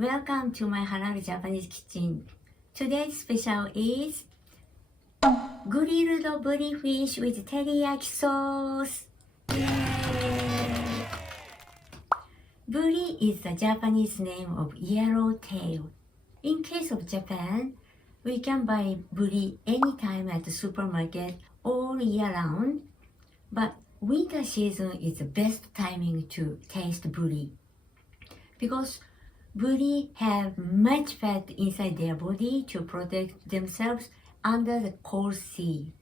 Welcome to my Halal Japanese kitchen. Today's special is grilled buri fish with teriyaki sauce. Yay! Buri is the Japanese name of yellowtail. In case of Japan, we can buy buri anytime at the supermarket all year round, but winter season is the best timing to taste buri because buri have much fat inside their body to protect themselves under the cold sea.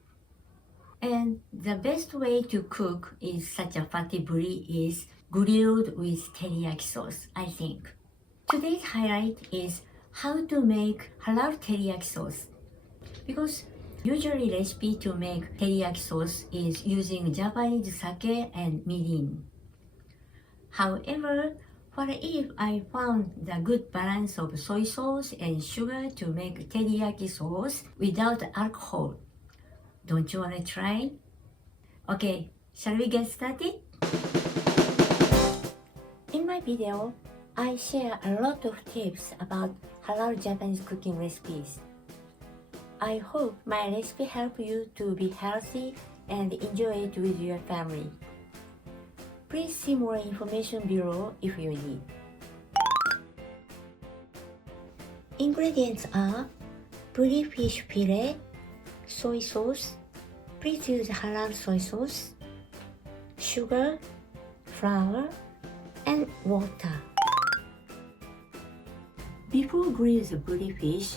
And the best way to cook is such a fatty buri is grilled with teriyaki sauce, I think. Today's highlight is how to make halal teriyaki sauce. Because usually recipe to make teriyaki sauce is using Japanese sake and mirin. However, what if I found the good balance of soy sauce and sugar to make teriyaki sauce without alcohol? Don't you want to try? Okay, shall we get started? In my video, I share a lot of tips about halal Japanese cooking recipes. I hope my recipe help you to be healthy and enjoy it with your family. Please see more information below if you need. Ingredients are buri fish fillet, soy sauce, please use halal soy sauce, sugar, flour, and water. Before grill the buri fish,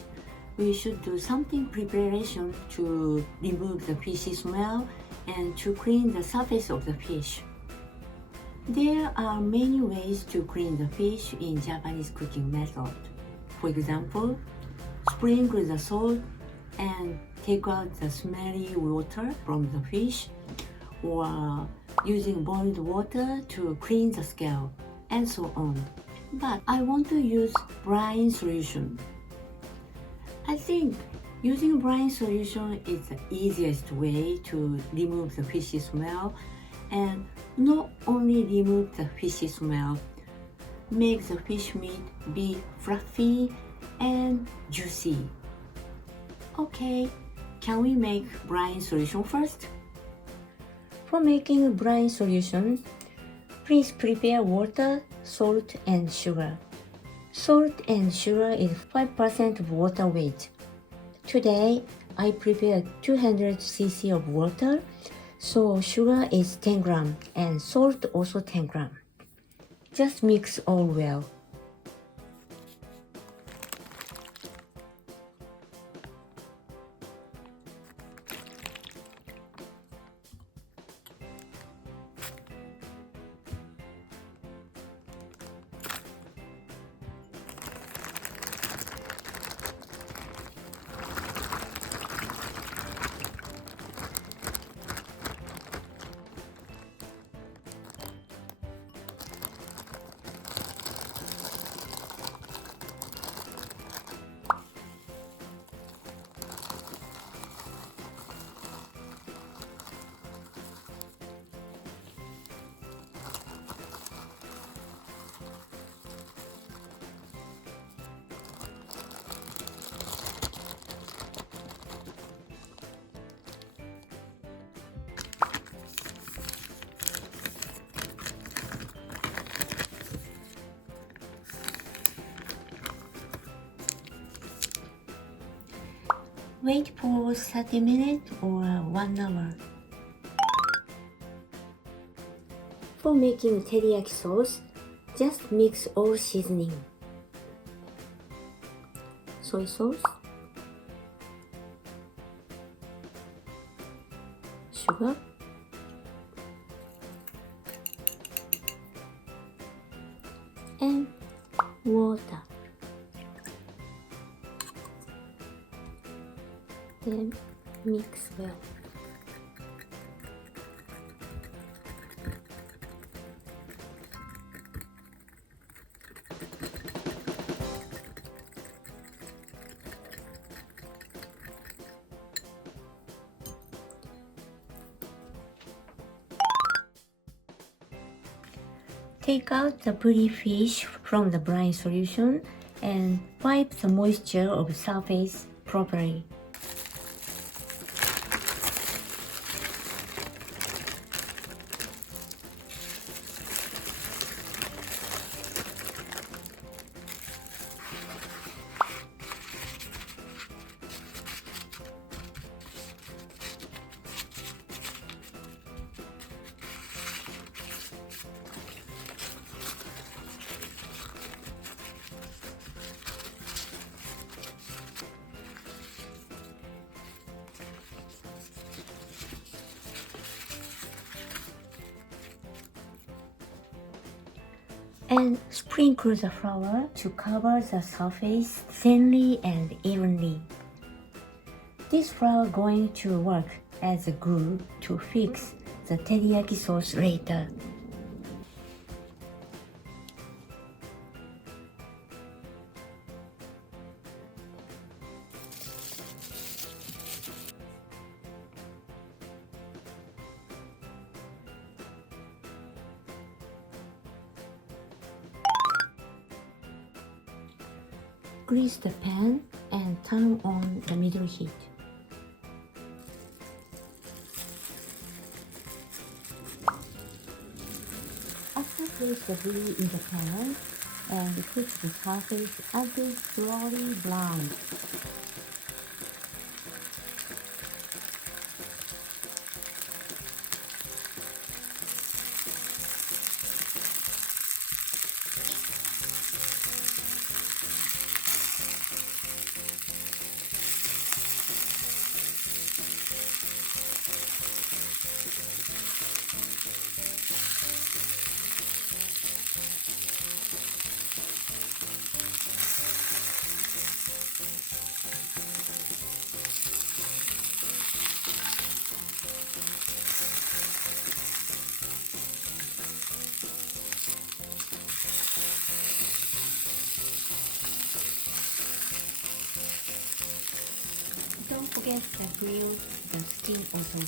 we should do something preparation to remove the fishy smell and to clean the surface of the fish. There are many ways to clean the fish in Japanese cooking method. For example, sprinkle the salt and take out the smelly water from the fish, or using boiled water to clean the scale, and so on. But I want to use brine solution. I think using brine solution is the easiest way to remove the fishy smell, and not only remove the fishy smell, make the fish meat be fluffy and juicy. Okay, can we make brine solution first? For making brine solution, please prepare water, salt, and sugar. Salt and sugar is 5% of water weight. Today, I prepared 200 cc of water, so sugar is 10 gram and salt also 10 gram. Just mix all well. Wait for 30 minutes or 1 hour. For making teriyaki sauce, just mix all seasoning. Soy sauce, sugar, and water. Then mix well. Take out the buri fish from the brine solution and wipe the moisture of surface properly. And sprinkle the flour to cover the surface thinly and evenly. This flour going to work as a glue to fix the teriyaki sauce later. Grease the pan and turn on the middle heat. After place the buri in the pan and cook the surface until slowly brown. Don't forget to grill the steam also.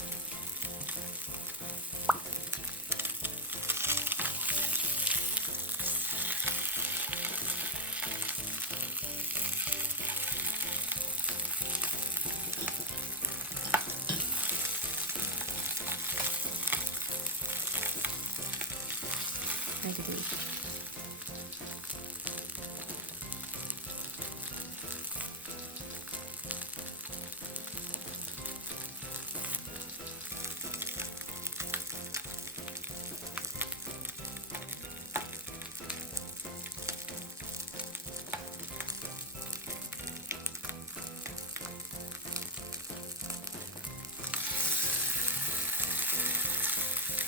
Like this.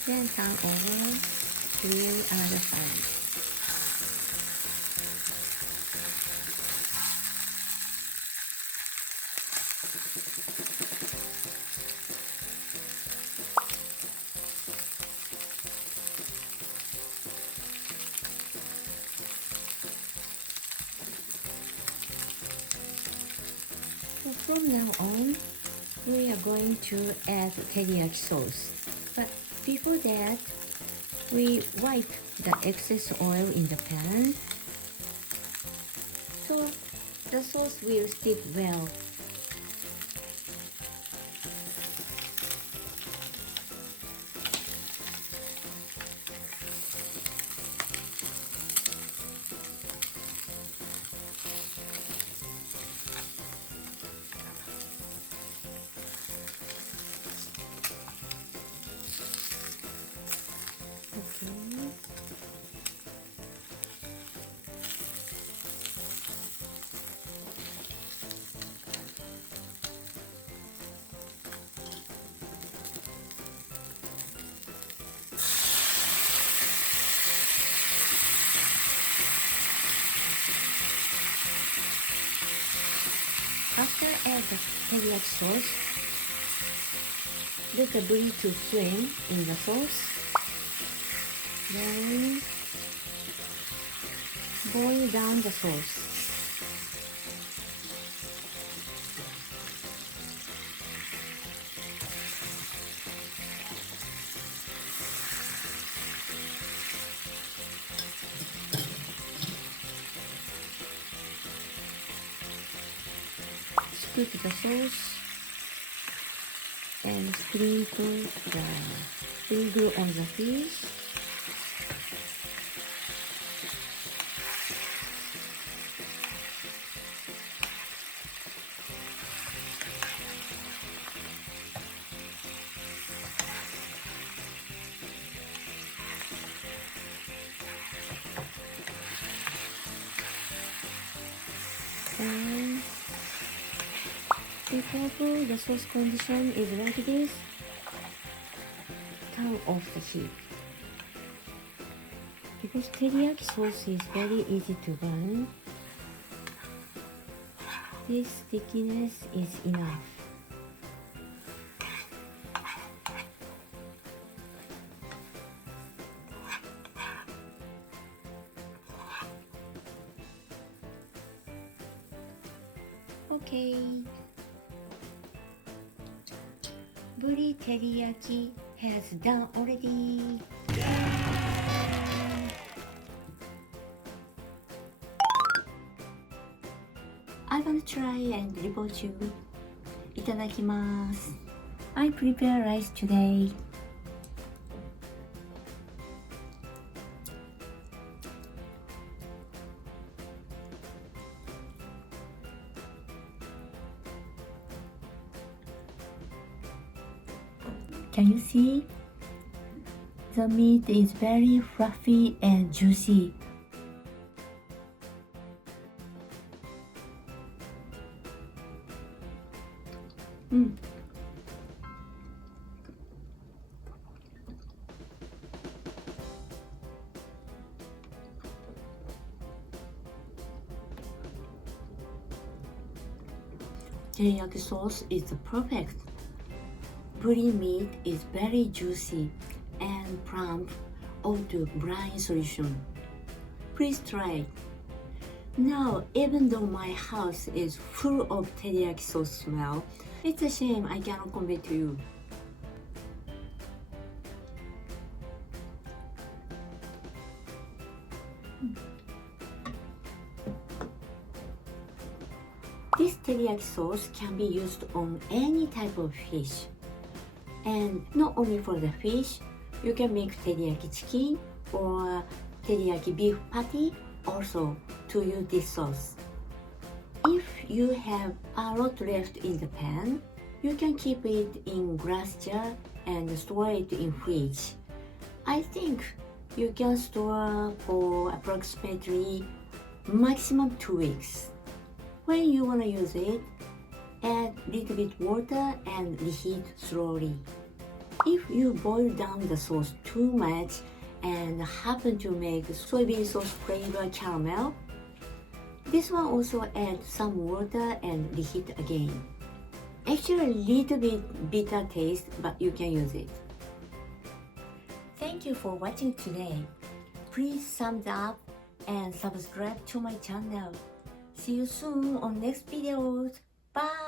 Then turn over, grill another side. So from now on, we are going to add teriyaki sauce. But before that, we wipe the excess oil in the pan so the sauce will stick well. Okay. After add the teriyaki sauce, let the buri to swim in the sauce. Then boil down the sauce. put the sauce and sprinkle on the fish. And be careful, the sauce condition is like this. Turn off the heat. Because teriyaki sauce is very easy to burn, this stickiness is enough. Okay. Buri teriyaki has done already. I want to try and report you. いただきます。I prepare rice today. Can you see? The meat is very fluffy and juicy. Teriyaki sauce is perfect. Buri meat is very juicy and plump onto brine solution. Please try. Now, even though my house is full of teriyaki sauce smell, it's a shame I cannot convey to you. This teriyaki sauce can be used on any type of fish. And not only for the fish, you can make teriyaki chicken or teriyaki beef patty also to use this sauce. If you have a lot left in the pan, you can keep it in glass jar and store it in fridge. I think you can store for approximately maximum 2 weeks. When you want to use it, add little bit water and reheat slowly. If you boil down the sauce too much and happen to make soybean sauce flavor caramel, this one also add some water and reheat again. Actually a little bit bitter taste, but you can use it. Thank you for watching today. Please thumbs up and subscribe to my channel. See you soon on next videos. Bye!